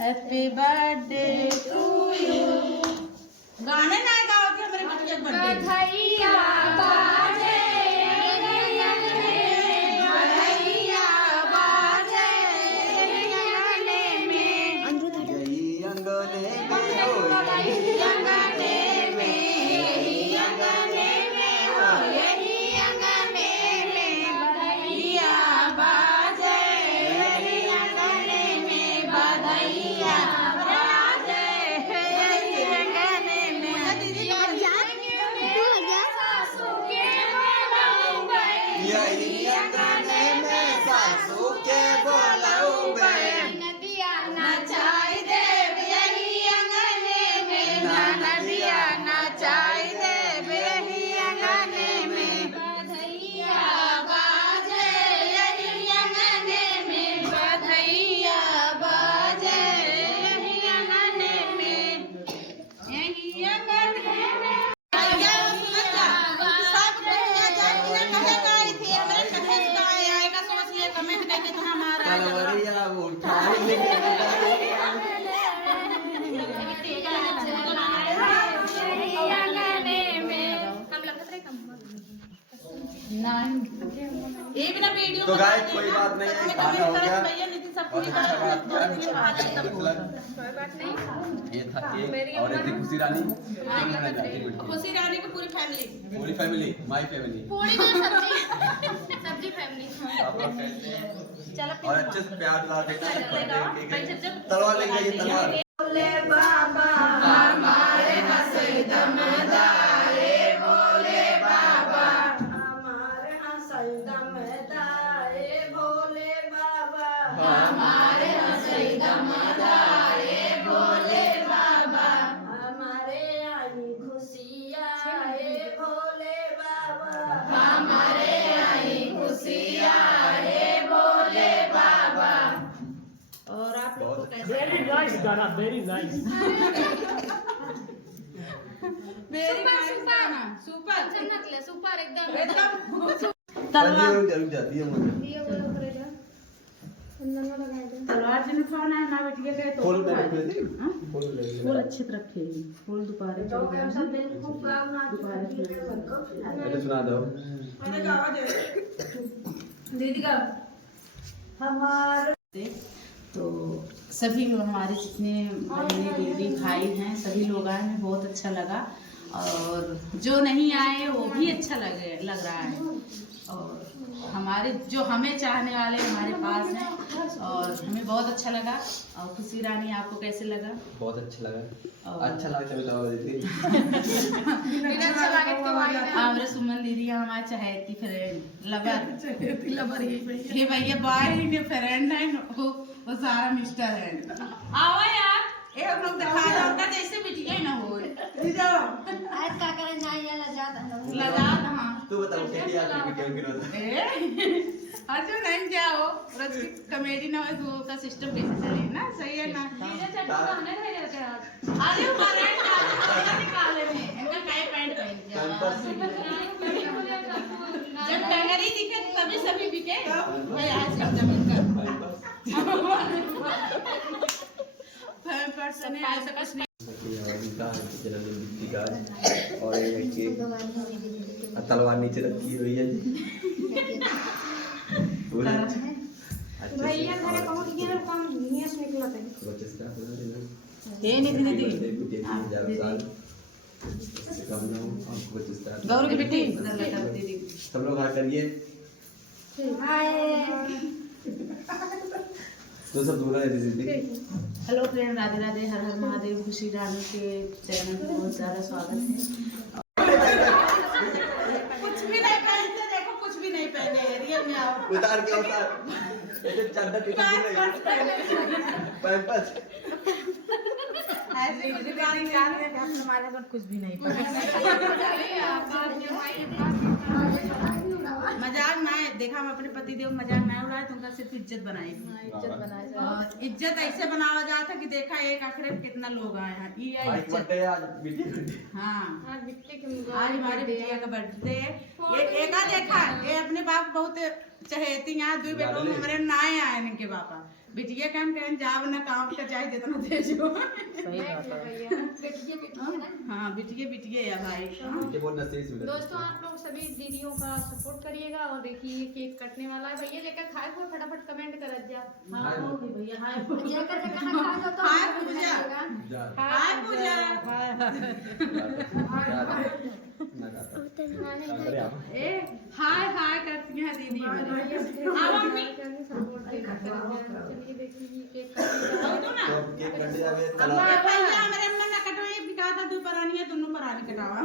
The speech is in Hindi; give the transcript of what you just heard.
Happy birthday to you. गाने ना गाओ कि हमारे बच्चे बर्थडे बधाइयाँ बाजे बधाइयाँ बाजे अंगने में यही अंगने में हो अंगने में यही अंगने में हो यही अंगने में बधाइयाँ बाजे यही अंगने में बधाइयाँ बाजे यही अंगने में सासू के बोलाऊंगे यही अंगने में सासू के बोलाऊंगे नदिया नचाई देव यही अंगने में नदिया नचाई देव यही अंगने में बधाइयाँ बाजे यही अंगने में बधाइयाँ बाजे यही अंगने में यही अंगने में सब कहिए जाइए कहे गई थी मेरे कहे गाय आएगा सोच लिए कमेंट करके तो हमारा तलवरिया उठाई ये भी ना वीडियो तो गाइस कोई बात नहीं है, खाना हो गया बहुत अच्छा बात ये था केक और एक थी खुशी रानी खुशी रानी की पूरी फैमिली माय फैमिली पूरी जो सब्जी फैमिली और अच्छे से प्यार दुलार देना तलवार लेके आइए तलवार बोले बाबा हमारे हसैदम दाए बोले बाबा हमारे हसैदम दाए बोले बाबा हमारे हसैदम दाए बोले बाबा हमारे आई खुशियाँ आए भोले बाबा हमारे आई खुशियाँ आए भोले बाबा। और आप लोग को कैसे Very nice, Dana. Very nice. Super super एकदम तलवार जरूर जाती है मुझे तलवार से निभाना है ना बेटिया के तो फूल ले फूल अच्छे से रखे फूल दोपहर अरे सुना दो दीदी का हमारे तो सभी लोग हमारे जितने बहने दीदी भाई हैं सभी लोग आए हैं बहुत अच्छा लगा और जो नहीं आए वो भी अच्छा लग रहा है और हमारे जो हमें चाहने वाले हमारे पास हैं और हमें बहुत अच्छा लगा। और खुशी रानी आपको कैसे लगा? बहुत अच्छा लगा अच्छा लगा चलो तो दीदी अच्छा लगे तो हमारे सुमन दीदी हमारे चहेती फ्रेंड लवर ये भैया बॉय ने फ्रेंड है वो सारा मिस्टर है। आओ यार ये हम लोग दिखा दो उनका जैसे बिटिया ना हो जाओ आज का करें जाइए लगा हां तू बता कैसी आपकी वीडियो की रोज अच्छा नहीं जाओ रोज की कॉमेडी ना हो का सिस्टम कैसे चले ना सही है ना अरे हमारे निकाले में इनका काय पैंट पहन जब टंगरी दिखे तभी सभी बिके भाई आज का जमीन का पर्सन है ऐसा कुछ नहीं और ये तलवार नीचे रखी हुई है भैया मेरा बहुत गिरा काम नीस निकला था ये निकली थी गौरी की बेटी दीदी सब लोग हाथ करिए तो सब दूर है दीदी हेलो फ्रेंड राधे राधे हर हर महादेव खुशी रानी के चैनल में बहुत सारा स्वागत है। कुछ भी नहीं पहनते देखो कुछ भी नहीं पहने रियल में आओ उतार के उतार ये चादर पीछे पैंपस ऐसे कुछ भी नहीं जानते हम हमारे पर कुछ भी नहीं पहने मजाक ना देखा हम अपने पति देव मजाक ना उड़ाए तो उनका सिर्फ इज्जत बनाई और इज्जत ऐसे बनावा जाता कि देखा एक आखिर में कितना लोग आए हैं ये है इज्जत। हाँ आज हमारे बिटिया का बर्थडे है। एक देखा ये अपने बाप बहुत चहेती यहाँ दो बेटो हमारे नाए आए इनके पापा बिटिया काम करें जाव ना काम का चाहे जितना भेजो सही बात है भैया। हाँ बिटिया या भाई ये बहुत नसीब सुंदर दोस्तों आप लोग सभी दीदियों का सपोर्ट करिएगा और देखिए केक कटने वाला है भैया लेकर खाए को फटाफट कमेंट कर दिया हाँ होगी भैया हाय जेकर जे खाना खा तो हाय पूजा जा हाय पूजा ना जाता अरे आप ए हाय हाय करती हैं दीदी अब मम्मी चलिए देखिए केक कटेगा। तो केक कट जावे अब तला भैया मेरे मन ना कटो ये बिका था दो परानी है दोनों परानी कटावा